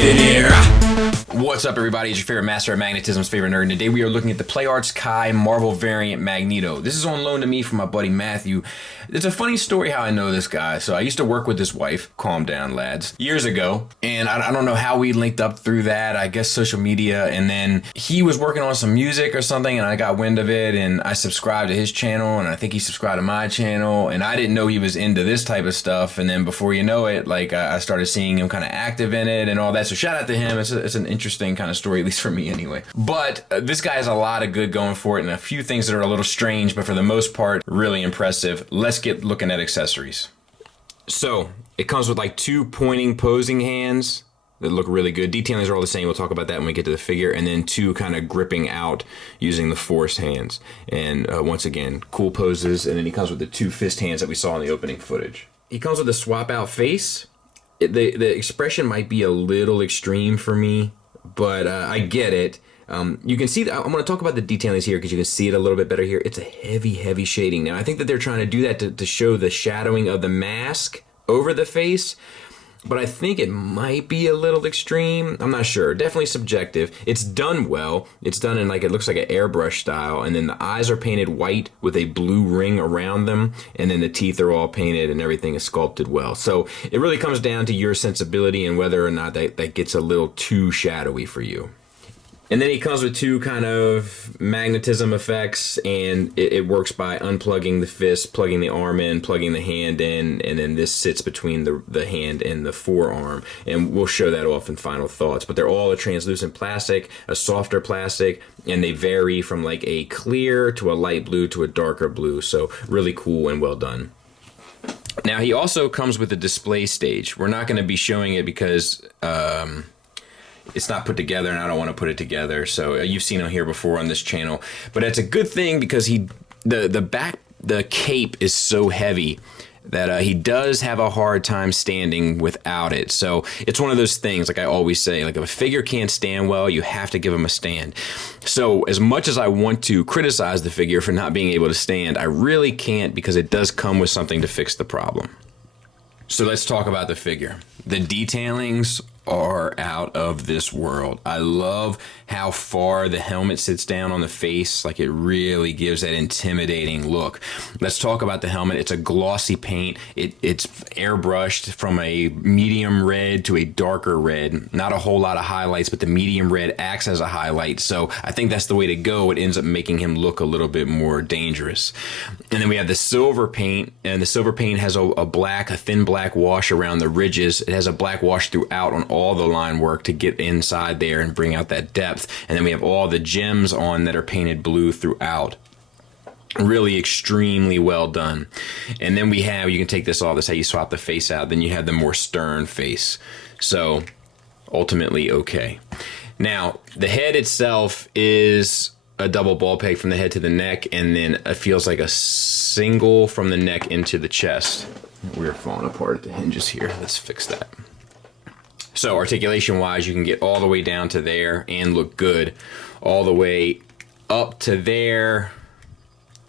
get in here. What's up, everybody? It's your favorite master of magnetism's favorite nerd, and today we are looking at the Play Arts Kai Marvel variant Magneto. This is on loan to me from my buddy Matthew. It's a funny story how I know this guy. So I used to work with his wife, calm down lads, years ago, and I don't know how we linked up through that, I guess social media, and then he was working on some music or something, and I got wind of it, and I subscribed to his channel, and I think he subscribed to my channel, and I didn't know he was into this type of stuff, and then before you know it, like, I started seeing him kind of active in it and all that, so shout out to him. It's an interesting kind of story, at least for me anyway. But this guy has a lot of good going for it, and a few things that are a little strange, but for the most part, really impressive. Let's get looking at accessories. So, it comes with like two pointing posing hands that look really good. Detailings are all the same. We'll talk about that when we get to the figure. And then two kind of gripping out using the force hands. And once again, cool poses. And then he comes with the two fist hands that we saw in the opening footage. He comes with a swap out face. The expression might be a little extreme for me, but I get it. You can see that I'm going to talk about the detailings here because you can see it a little bit better here. It's a heavy shading. Now, I think that they're trying to do that to show the shadowing of the mask over the face, but I think it might be a little extreme. I'm not sure. Definitely subjective. It's done well. It's done in like, it looks like an airbrush style, and then the eyes are painted white with a blue ring around them, and then the teeth are all painted and everything is sculpted well. So it really comes down to your sensibility and whether or not that gets a little too shadowy for you. And then he comes with two kind of magnetism effects, and it works by unplugging the fist, plugging the arm in, plugging the hand in, and then this sits between the hand and the forearm. And we'll show that off in final thoughts. But they're all a translucent plastic, a softer plastic, and they vary from like a clear to a light blue to a darker blue. So really cool and well done. Now he also comes with a display stage. We're not going to be showing it because it's not put together, and I don't want to put it together. So you've seen him here before on this channel, but it's a good thing because the cape is so heavy that he does have a hard time standing without it. So it's one of those things, like I always say, like if a figure can't stand well, you have to give him a stand. So as much as I want to criticize the figure for not being able to stand, I really can't because it does come with something to fix the problem. So let's talk about the figure. The detailings are out of this world. I love how far the helmet sits down on the face. Like, it really gives that intimidating look. Let's talk about the helmet. It's a glossy paint. It's airbrushed from a medium red to a darker red. Not a whole lot of highlights, but the medium red acts as a highlight. So I think that's the way to go. It ends up making him look a little bit more dangerous. And then we have the silver paint, and the silver paint has a thin black wash around the ridges. It has a black wash throughout on all the line work to get inside there and bring out that depth. And then we have all the gems on that are painted blue throughout. Really extremely well done. And then we have, you can take this off, that's how you swap the face out, then you have the more stern face. So ultimately okay. Now the head itself is a double ball peg from the head to the neck, and then it feels like a single from the neck into the chest. We're falling apart at the hinges here. Let's fix that. So articulation wise, you can get all the way down to there and look good. All the way up to there.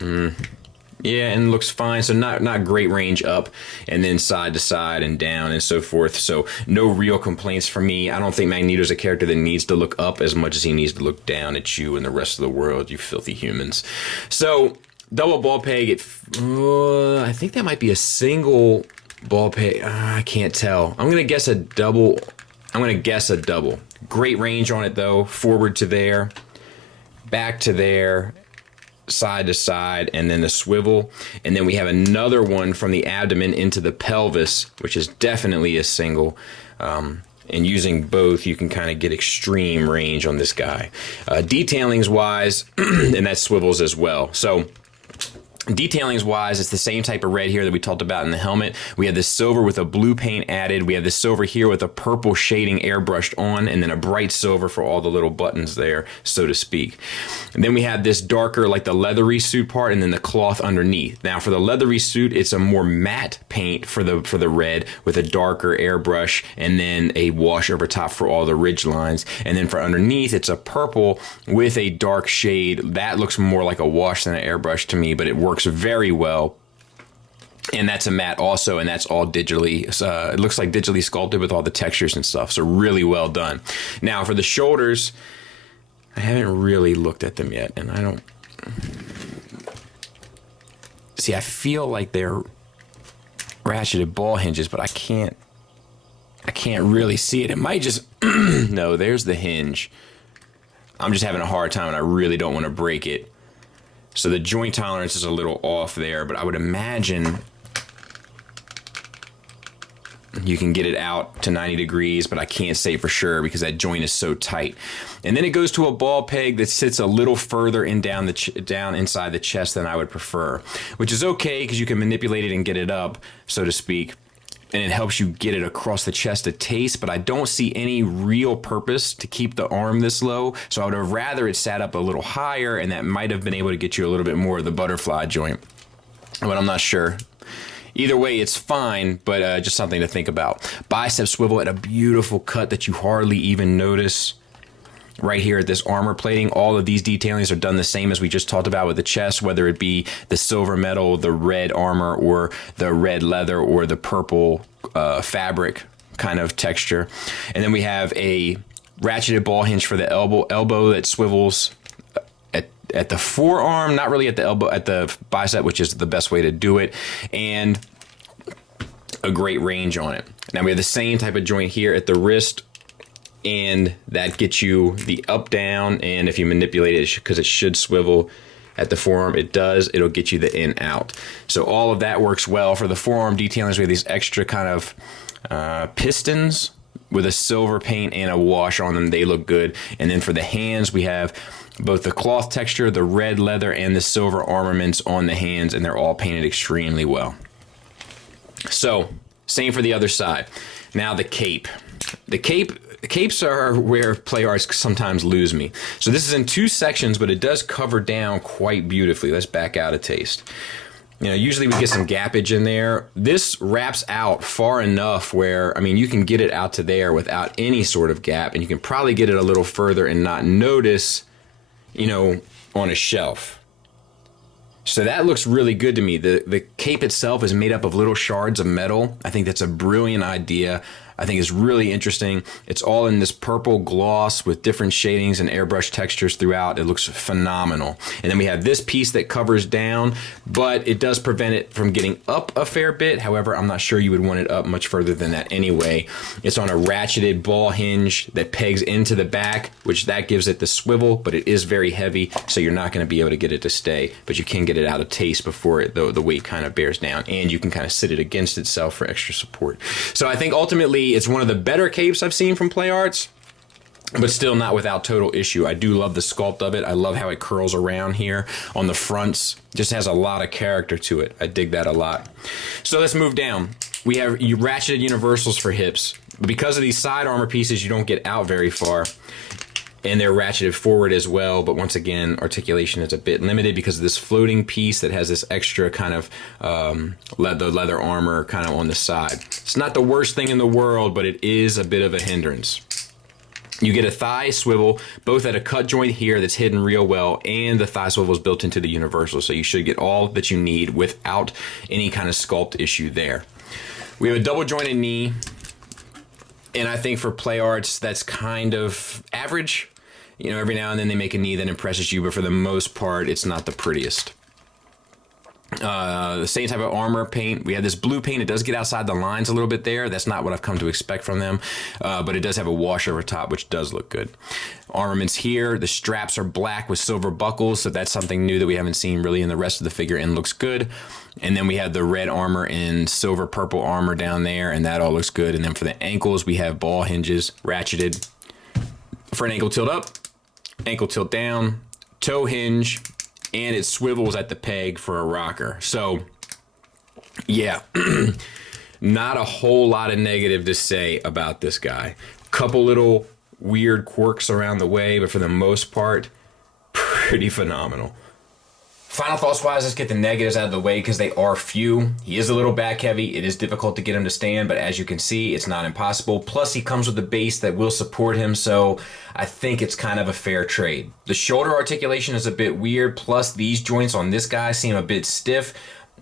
Yeah, and looks fine. So not great range up, and then side to side and down and so forth. So no real complaints from me. I don't think Magneto's a character that needs to look up as much as he needs to look down at you and the rest of the world, you filthy humans. So double ball peg, I think that might be a single ball peg. I can't tell. I'm gonna guess a double. Great range on it though. Forward to there, back to there, side to side, and then the swivel. And then we have another one from the abdomen into the pelvis, which is definitely a single. And using both, you can kind of get extreme range on this guy. Detailings wise, and that swivels as well. So detailings wise, it's the same type of red here that we talked about in the helmet. We have this silver with a blue paint added. We have this silver here with a purple shading airbrushed on, and then a bright silver for all the little buttons there, so to speak. And then we have this darker, like the leathery suit part, and then the cloth underneath. Now for the leathery suit, it's a more matte paint for the red with a darker airbrush, and then a wash over top for all the ridge lines. And then for underneath, it's a purple with a dark shade. That looks more like a wash than an airbrush to me, but it works very well. And that's a matte also, and that's all digitally, it looks like digitally sculpted with all the textures and stuff. So really well done. Now for the shoulders, I haven't really looked at them yet, and I don't... See, I feel like they're ratcheted ball hinges, but I can't really see it. It might just... No, there's the hinge. I'm just having a hard time, and I really don't want to break it. So the joint tolerance is a little off there, but I would imagine you can get it out to 90 degrees, but I can't say for sure because that joint is so tight. And then it goes to a ball peg that sits a little further in down inside the chest than I would prefer, which is okay because you can manipulate it and get it up, so to speak. And it helps you get it across the chest a taste, but I don't see any real purpose to keep the arm this low. So I would have rather it sat up a little higher, and that might have been able to get you a little bit more of the butterfly joint, but I'm not sure. Either way, it's fine, but just something to think about. Bicep swivel at a beautiful cut that you hardly even notice. Right here at this armor plating, all of these detailings are done the same as we just talked about with the chest, whether it be the silver metal, the red armor, or the red leather, or the purple fabric kind of texture. And then we have a ratcheted ball hinge for the elbow that swivels at the forearm, not really at the elbow, at the bicep, which is the best way to do it, and a great range on it. Now we have the same type of joint here at the wrist, and that gets you the up down, and if you manipulate it, because it should swivel at the forearm, it does, it'll get you the in out. So all of that works well. For the forearm detailings, we have these extra kind of pistons with a silver paint and a wash on them. They look good. And then for the hands, we have both the cloth texture, the red leather, and the silver armaments on the hands, and they're all painted extremely well. So, same for the other side. Now the cape. The capes are where play arts sometimes lose me. So this is in two sections, but it does cover down quite beautifully. Let's back out a taste. You know, usually we get some gappage in there. This wraps out far enough where, I mean, you can get it out to there without any sort of gap, and you can probably get it a little further and not notice, you know, on a shelf. So that looks really good to me. The cape itself is made up of little shards of metal. I think that's a brilliant idea. I think it's really interesting. It's all in this purple gloss with different shadings and airbrush textures throughout. It looks phenomenal. And then we have this piece that covers down, but it does prevent it from getting up a fair bit. However, I'm not sure you would want it up much further than that anyway. It's on a ratcheted ball hinge that pegs into the back, which that gives it the swivel, but it is very heavy, so you're not going to be able to get it to stay, but you can get it out of taste before the weight kind of bears down, and you can kind of sit it against itself for extra support. So I think ultimately it's one of the better capes I've seen from Play Arts, but still not without total issue. I do love the sculpt of it. I love how it curls around here on the fronts. Just has a lot of character to it. I dig that a lot. So let's move down. We have ratcheted universals for hips. Because of these side armor pieces, you don't get out very far, and they're ratcheted forward as well, but once again, articulation is a bit limited because of this floating piece that has this extra kind of leather armor kind of on the side. It's not the worst thing in the world, but it is a bit of a hindrance. You get a thigh swivel, both at a cut joint here that's hidden real well, and the thigh swivel is built into the universal, so you should get all that you need without any kind of sculpt issue there. We have a double jointed knee, and I think for Play Arts, that's kind of average. You know, every now and then they make a knee that impresses you, but for the most part, it's not the prettiest. The same type of armor paint. We have this blue paint. It does get outside the lines a little bit there. That's not what I've come to expect from them, but it does have a wash over top, which does look good. Armaments here. The straps are black with silver buckles, so that's something new that we haven't seen really in the rest of the figure, and looks good. And then we have the red armor and silver purple armor down there, and that all looks good. And then for the ankles, we have ball hinges ratcheted for an ankle tilt up, ankle tilt down, toe hinge, and it swivels at the peg for a rocker. So, yeah, not a whole lot of negative to say about this guy. Couple little weird quirks around the way, but for the most part, pretty phenomenal. Final thoughts wise, let's get the negatives out of the way because they are few. He is a little back heavy. It is difficult to get him to stand, but as you can see, it's not impossible. Plus, he comes with a base that will support him, so I think it's kind of a fair trade. The shoulder articulation is a bit weird, plus these joints on this guy seem a bit stiff.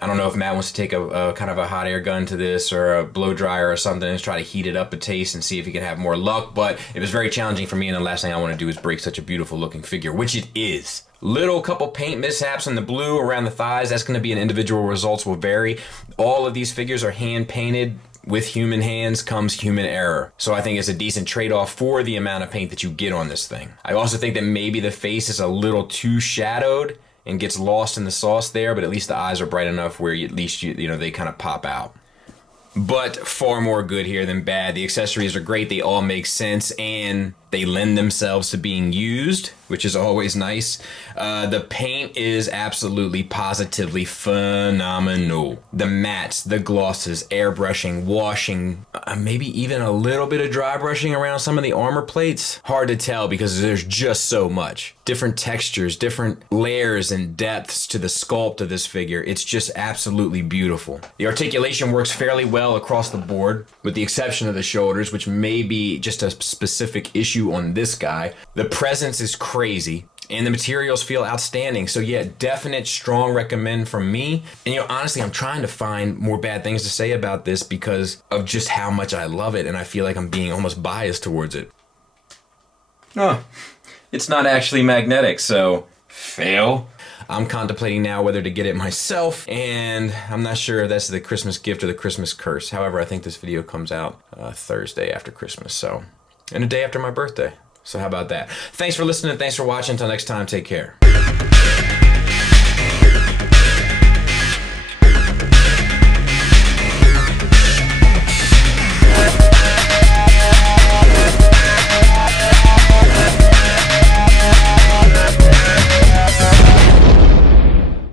I don't know if Matt wants to take a kind of a hot air gun to this or a blow dryer or something and try to heat it up a taste and see if he can have more luck, but it was very challenging for me, and the last thing I want to do is break such a beautiful looking figure, which it is. Little couple paint mishaps on the blue around the thighs. That's going to be an individual. Results will vary. All of these figures are hand painted. With human hands comes human error. So I think it's a decent trade-off for the amount of paint that you get on this thing. I also think that maybe the face is a little too shadowed and gets lost in the sauce there, but at least the eyes are bright enough where at least you know they kind of pop out. But far more good here than bad. The accessories are great. They all make sense, and they lend themselves to being used, which is always nice. The paint is absolutely positively phenomenal. The mattes, the glosses, airbrushing, washing, maybe even a little bit of dry brushing around some of the armor plates. Hard to tell because there's just so much. Different textures, different layers and depths to the sculpt of this figure. It's just absolutely beautiful. The articulation works fairly well across the board, with the exception of the shoulders, which may be just a specific issue on this guy. The presence is crazy, and the materials feel outstanding. So yeah, definite strong recommend from me. And honestly, I'm trying to find more bad things to say about this because of just how much I love it, and I feel like I'm being almost biased towards it. Oh, it's not actually magnetic, so fail. I'm contemplating now whether to get it myself, and I'm not sure if that's the Christmas gift or the Christmas curse. However, I think this video comes out Thursday after Christmas, and a day after my birthday. So how about that? Thanks for listening. Thanks for watching. Until next time, take care.